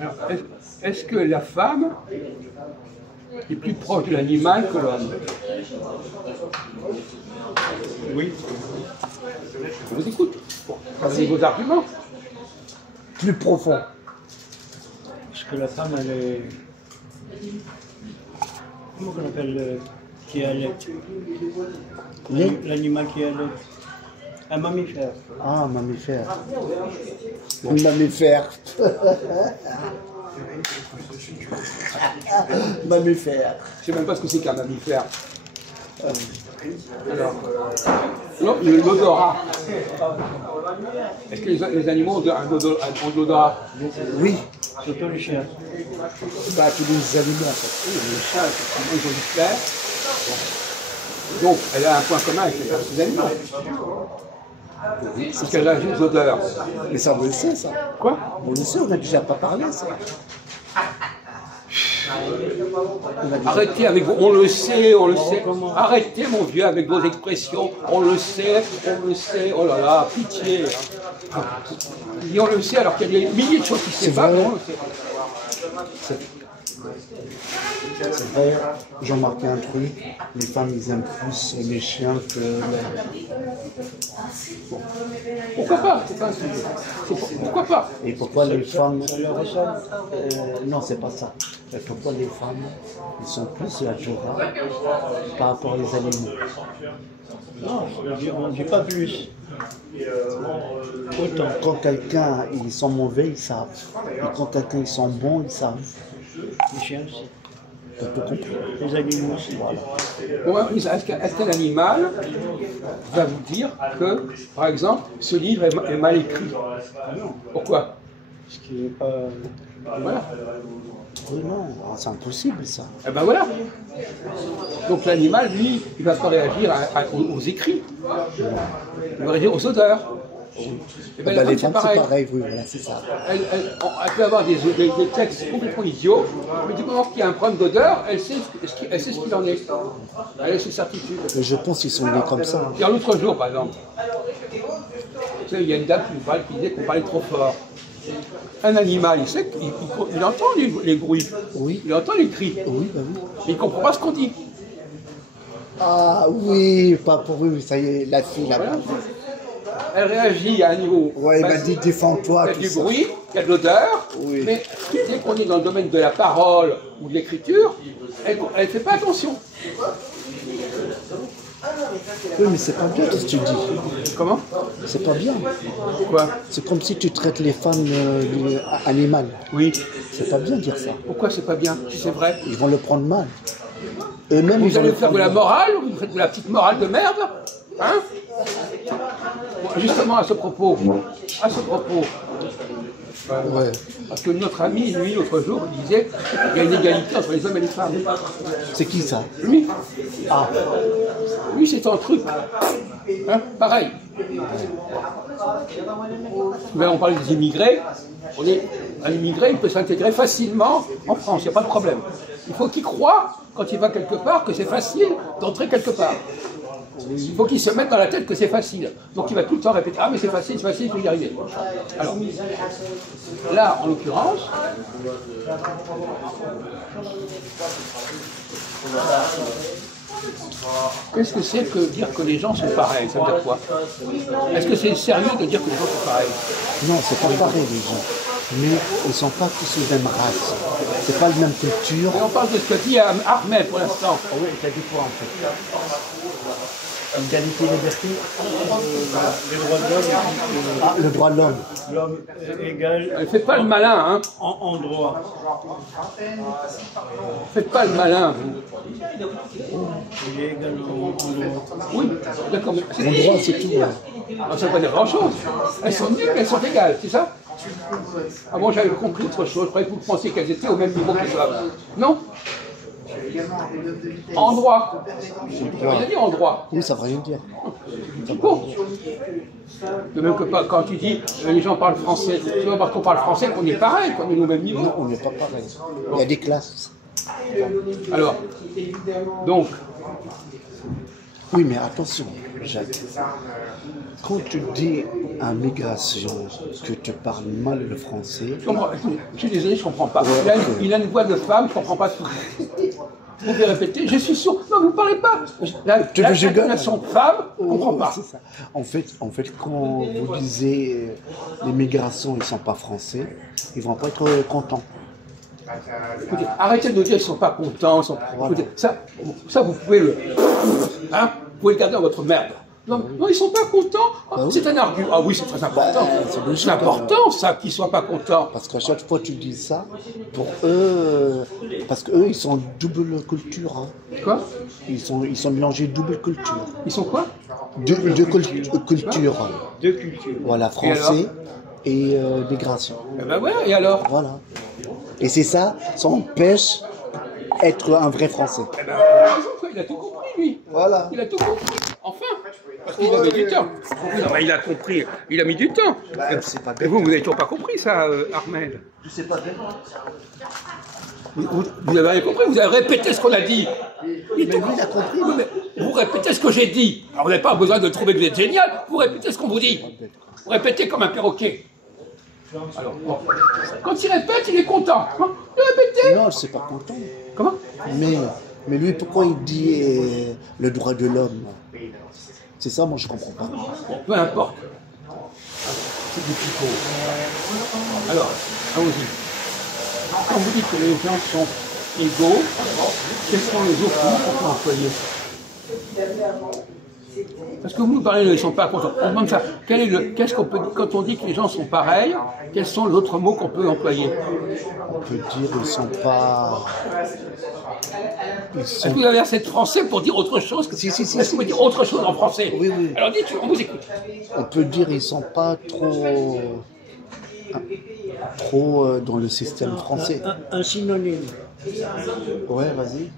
Alors, est-ce que la femme est plus proche de l'animal que l'homme? Oui. Je vous écoute. Avez vos arguments. Plus profond. Parce que la femme, elle est... Comment on appelle qui allait? L'animal qui allait. Un mammifère. Ah, mammifère. Un mammifère. Mammifère. Je ne sais même pas ce que c'est qu'un mammifère. Alors, l'odorat. Est-ce que les animaux ont de l'odorat? Oui. Surtout les chiens. Bah, tous les animaux en fait. Oui, les chiens, effectivement, ils ont du flair. Donc, elle a un point commun avec les animaux. Parce qu'elle réagit aux odeurs. Mais ça, on le sait, ça. Quoi? On le sait, on n'a déjà pas parlé, ça. Arrêtez avec vos... On le sait, on le sait. Arrêtez, mon vieux, avec vos expressions. On le sait, oh là là, pitié. Et on le sait alors qu'il y a des milliers de choses qui se passent. On le sait. C'est vrai, j'ai remarqué un truc, les femmes ils aiment plus les chiens que les... Bon. Pourquoi pas? C'est pas un sujet. Pourquoi pas? Et pourquoi les femmes... Ça leur ressemble. Non, c'est pas ça. Et pourquoi les femmes, ils sont plus la Jura par rapport aux animaux? Non, on ne dit pas plus. Autant. Quand quelqu'un, ils sont mauvais, ils savent. Et quand quelqu'un, ils sont bons, ils savent. Les chiens aussi. T'as tout compris. Les animaux aussi. Voilà. Bon, est-ce qu'un animal va vous dire que, par exemple, ce livre est mal écrit? Pourquoi? Ce qui n'est pas... Voilà. Oui, non, c'est impossible ça. Eh ben voilà. Donc l'animal, lui, il ne va pas réagir aux écrits. Il va réagir aux odeurs. Et ben, Les femmes, femmes, c'est pareil, oui, voilà, c'est ça. Elle peut avoir des textes complètement idiots, mais du moment qu'il y a un problème d'odeur, elle sait ce qu'il en est. Elle a ses certitudes. Mais je pense qu'ils sont nés comme ça. Et l'autre jour, par exemple, vous savez, il y a une dame qui disait qu'on parlait trop fort. Un animal, il sait qu'il entend les bruits, Oui. Il entend les cris, Oui, bah oui. mais il ne comprend pas ce qu'on dit. Ah oui, pas pour eux, ça y est, la fille là. Voilà. Elle réagit à un niveau. Ouais, il m'a dit défends-toi. Il y a tout du ça. bruit, il y a de l'odeur, Oui. mais dès qu'on est dans le domaine de la parole ou de l'écriture, elle ne fait pas attention. Oui, mais c'est pas bien ce que tu dis. Comment? C'est pas bien. Quoi? C'est comme si tu traites les femmes animales. Oui. C'est pas bien de dire ça. Pourquoi c'est pas bien, si c'est vrai? Ils vont le prendre mal. Eux-mêmes, Vous ils vont allez le faire prendre de la mal. morale? Vous faites de la petite morale de merde? Hein? Bon, justement, à ce propos, Ouais. parce que notre ami, lui, l'autre jour, il disait qu'il y a une égalité entre les hommes et les femmes. C'est qui ça? Lui, Ah, lui c'est un truc. Hein? Pareil. Mais on parle des immigrés. Un immigré, il peut s'intégrer facilement en France, il n'y a pas de problème. Il faut qu'il croie, quand il va quelque part, que c'est facile d'entrer quelque part. Il faut qu'il se mette dans la tête que c'est facile. Donc il va tout le temps répéter « Ah mais c'est facile, il faut y arriver ». Alors, là, en l'occurrence, qu'est-ce que c'est que dire que les gens sont pareils? Ça veut dire quoi? Est-ce que c'est sérieux de dire que les gens sont pareils? non, c'est pas pareil les gens. Mais ils sont pas tous de même race. C'est pas la même culture. Et on parle de ce que dit Ahmed pour l'instant. Ah oui, t'as dit quoi en fait? Égalité, liberté. Les droits de l'homme. Ah, le droit de l'homme. L'homme égal Ne faites pas le malin, hein. en droit. Faites pas le malin, vous. Il est égal en droit. Oui, d'accord, mais Mon droit, c'est tout. Ouais. ça ne veut pas dire grand-chose. Elles sont nulles, mais elles sont égales, c'est ça? Ah bon, j'avais compris autre chose. Je croyais que vous pensiez qu'elles étaient au même niveau que les hommes. Non? En droit. Je rien dit en droit. Oui, ça veut rien dire. C'est bon. De même que quand tu dis les gens parlent français, c'est pas parce qu'on parle français qu'on est pareil, qu'on est au même niveau. Non, on n'est pas pareil. Il y a des classes. Alors, donc, Oui, mais attention, Jacques. Quand tu dis à migration que tu parles mal le français, Je suis désolé, je ne comprends pas. Il a une voix de femme, je ne comprends pas tout. Vous pouvez répéter, je suis sûr. Non, vous ne parlez pas. L'articulation de femme, je ne comprends pas. c'est ça. En fait, quand vous disiez les migrations, ils ne sont pas français, ils ne vont pas être contents. Écoutez, arrêtez de nous dire qu'ils ne sont pas contents. Écoutez, ça, vous pouvez le garder dans votre merde. Non, ils ne sont pas contents. C'est un argument. Ah oui, c'est très important. C'est important, ça, qu'ils ne soient pas contents. Parce qu'à chaque fois que tu dis ça, pour eux, parce qu'eux, ils sont double culture. Hein. Quoi? Ils sont mélangés double culture. Ils sont quoi? Deux cultures. Deux cultures. Voilà, français et migration. Eh ben ouais, et alors? Voilà. Et c'est ça empêche être un vrai Français. Eh ben, il a tout compris, lui. Voilà. Il a tout compris. Enfin. Parce qu'il avait du temps. Non, mais il a compris. Il a mis du temps. Et vous n'avez toujours pas compris ça, Ahmed. Je sais pas. Vous avez rien compris, vous avez répété ce qu'on a dit. Mais lui, il a compris. Oui, mais vous répétez ce que j'ai dit. Alors vous n'avez pas besoin de trouver que vous êtes génial, vous répétez ce qu'on vous dit. Vous répétez comme un perroquet. Alors, bon. Quand il répète, il est content. Hein, il répète. Non, je ne suis pas content. Comment? Mais lui, pourquoi il dit le droit de l'homme? C'est ça, moi, je ne comprends pas. Bon, peu importe. C'est du pipeau. Alors, allons-y. Quand vous dites que les gens sont égaux, quels sont les autres mots qu'on peut employer? Parce que vous nous parlez, ils ne sont pas contents. On demande ça. Qu'est-ce qu'on peut dire quand on dit que les gens sont pareils? Quels sont les autres mots qu'on peut employer? On peut dire qu'ils ne sont pas... Est-ce que vous avez assez de français pour dire autre chose? Si. Est-ce que vous pouvez dire autre chose en français? Oui. Alors dites, on vous écoute. On peut dire qu'ils ne sont pas trop dans le système français. Un synonyme. Ouais, vas-y.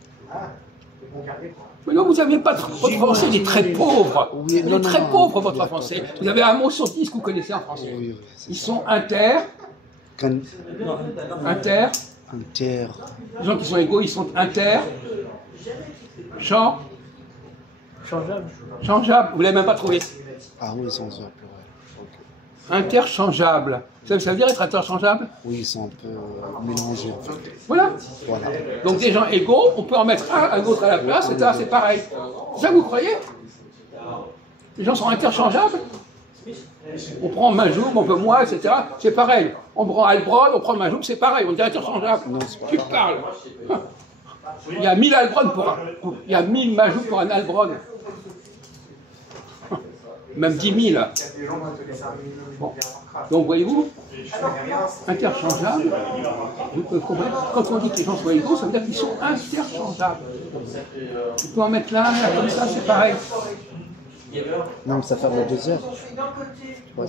Mais non, vous n'avez pas de votre français, il est très pauvre. Oui, il est très pauvre, votre français. Vous avez un mot sur 10 que vous connaissez en français. Oui, Ils sont inter. Inter. Les gens qui sont égaux, ils sont inter. Changeable. Vous ne l'avez même pas trouvé. Ah oui, sans eux. Interchangeable. Ça veut dire être interchangeable? Oui, ils sont un peu mélangés en fait. Voilà. Voilà. Donc des gens égaux, on peut en mettre un autre à la place, et là c'est pareil. C'est ça que vous croyez? Les gens sont interchangeables? On prend Majoum, on peut moi, etc. C'est pareil. On prend Albron, on prend Majoum, c'est pareil, on est interchangeable. Non, c'est pas Tu parles. Il y a 1000 Albron il y a 1000 Majoum pour un Albron. Même 10 000. Bon. Donc voyez-vous, interchangeable, vous pouvez comprendre. Quand on dit que les gens sont égaux, ça veut dire qu'ils sont interchangeables. On peut en mettre là, comme ça, c'est pareil. Non, mais ça fait 2 heures. Ouais,